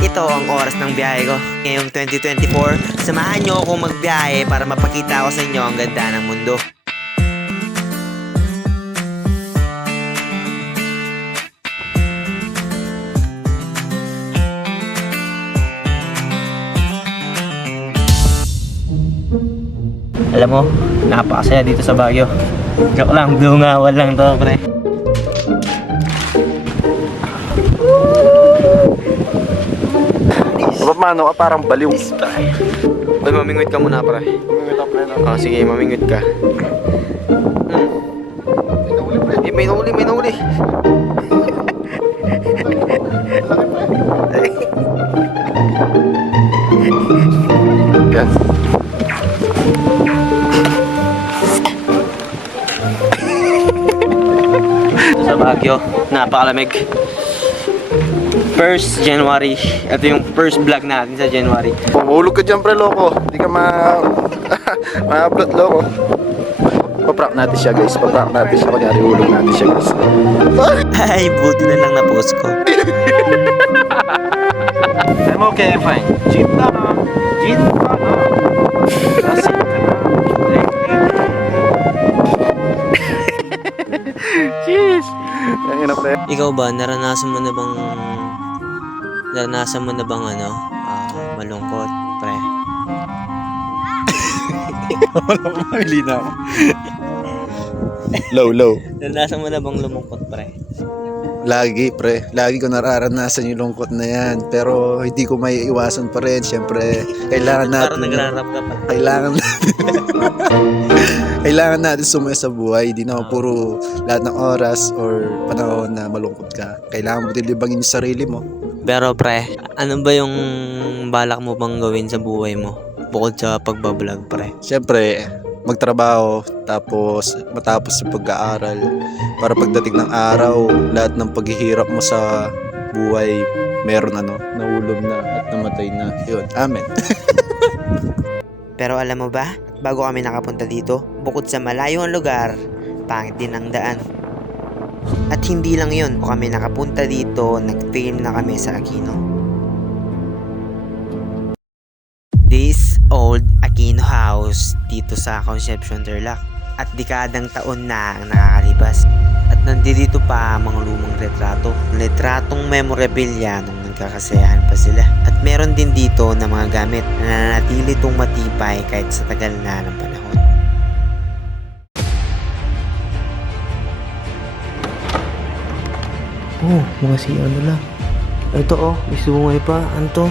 Ito ang oras ng biyahe ko ngayong 2024. Samahan nyo akong magbiyahe para mapakita ko sa inyo ang ganda ng mundo. Alam mo, napakasaya dito sa Baguio. Joke lang, dungawan lang to, pre. Mano ka parang baliw. Uy, mamingwit ka muna, pre. Mamingwit ako, pre. Oh, sige, mamingwit ka. May nahuli, may nahuli. Yan. Ito sa Baguio, napakalamig. 1st January. Ito yung first vlog natin sa January. Pumulog ka dyan, pre, loko. Hindi ka ma-upload, loko. Paprank natin siya, guys. Paprank natin siya. Kunyari, hulog natin siya, guys. Ay, buti na lang na-post ko. I'm okay, I'm fine. Jeep na. Jeep na. Jeez. Yan na, pre. Ikaw ba, naranasan mo na bang malungkot, pre? Wala ko mamili na ako. Low. Naranasan mo na bang lumungkot, pre? Lagi, pre. Lagi ko nararanasan yung lungkot na yan. Pero hindi ko may iwasan pa rin. Siyempre, kailangan natin. Parang nagrarap ka pa. Kailangan natin sumaya sa buhay. Hindi naman puro lahat ng oras or panahon na malungkot ka. Kailangan mo din libangin yung sarili mo. Pero pre, ano ba yung balak mo bang gawin sa buhay mo? Bukod sa pagbablog, pre. Siyempre, magtrabaho, tapos matapos yung pag-aaral. Para pagdating ng araw, lahat ng paghihirap mo sa buhay, meron nahulog na at namatay na. Yun, amen. Pero alam mo ba, bago kami nakapunta dito, bukod sa malayo ang lugar, pangit din ang daan. At hindi lang yun, kung kami nakapunta dito, nag-film na kami sa Aquino. This old Aquino house dito sa Concepcion, Tarlac. At dekadang taon na ang nakakalipas. At nandito pa mga lumang retrato. Retratong memorabilia nung nagkakasayahan pa sila. At meron din dito na mga gamit na nananatili itong matibay kahit sa tagal na ng panahon. Oh, mga siya lang. Ito may sungay pa. Ano to?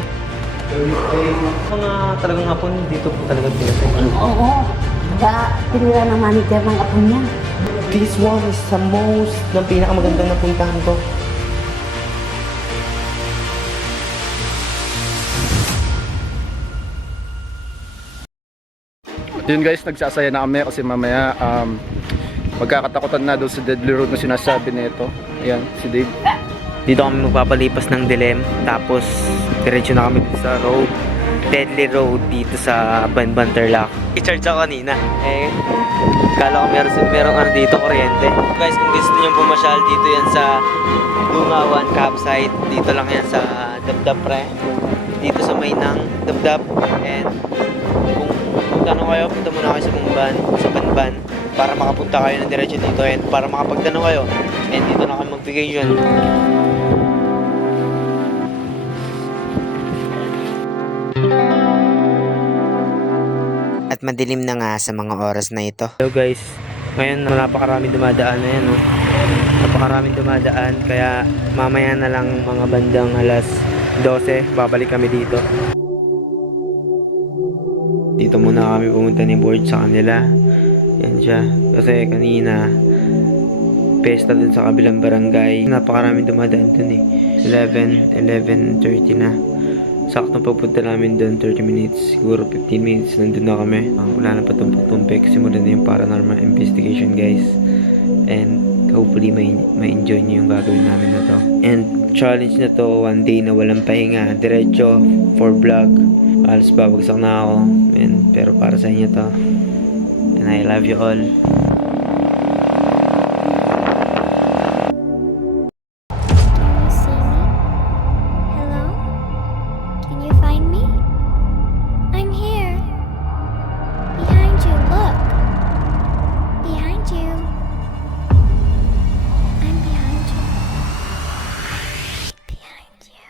Mga talagang hapon dito po talaga pinatay. Oo. Tinira ng manager ng apo niya. This one is the most ng pinakamagandang napuntahan ko. At yun, guys, nagsasaya na kami kasi mamaya magkakatakutan na doon sa deadly road na sinasabi nito. Ayan, si Dave. Dito kami magpapalipas ng dilim, tapos diretso na kami sa road, deadly road dito sa Banban, Tarlac. I-charge ako kanina. Kala ko merong dito, kuryente. Guys, kung gusto niyo pumasyal, dito yan sa Dungawan Campsite. Dito lang yan sa Dabdab, pre. Dito sa may ng Dabdab. And kung punta na kayo, punta muna kayo sa Banban para makapunta kayo ng diretso dito and para makapagtanong kayo. And dito na kayo mag-vacation. At madilim na nga sa mga oras na ito. Hello guys, ngayon napakaraming dumadaan na yan. Napakaraming dumadaan, kaya mamaya na lang mga bandang alas 12, babalik kami dito. Dito muna kami pumunta ni Board sa kanila. Yan siya, kasi kanina pesta dun sa kabilang barangay. Napakaraming dumadaan dun 11:30 na. Sakto pagpunta namin doon 30 minutes, siguro 15 minutes nandun na kami. Wala na patumpik-tumpik, simulan na yung paranormal investigation, guys. And hopefully may enjoy nyo yung gagawin namin na to. And challenge na to, one day na walang pahinga, diretso for vlog. Alas babagsak na ako, pero para sa inyo to. And I love you all. Can you find me? I'm here. Behind you, look. Behind you. I'm behind you. Behind you.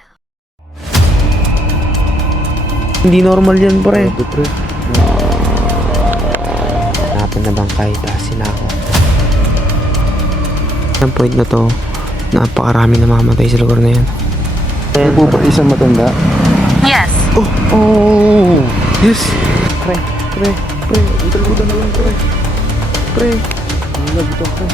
Hindi normal yan, pre. Grabe, pre. Hanapan na bangkay, tasin ako. Ang point na to, napakarami na mamamatay sa lugar na yan. May po ba isang matanda? Yes. Oh! Yes! Pre. Buta na lang, pre. Pre. Ang love ito, pre.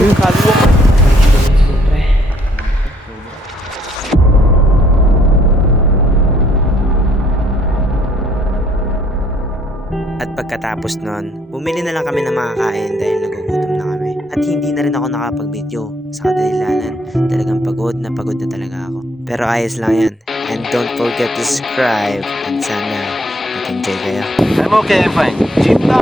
Yung kaliwa ko. At pagkatapos nun, bumili na lang kami ng makakain dahil nagugutom na kami. At hindi na rin ako nakapag-video. Sa kadahilanan, talagang pagod na talaga ako. Pero ayos lang yan. And don't forget to subscribe. And sana mag-enjoy kayo. I'm okay, I'm fine. Eat na.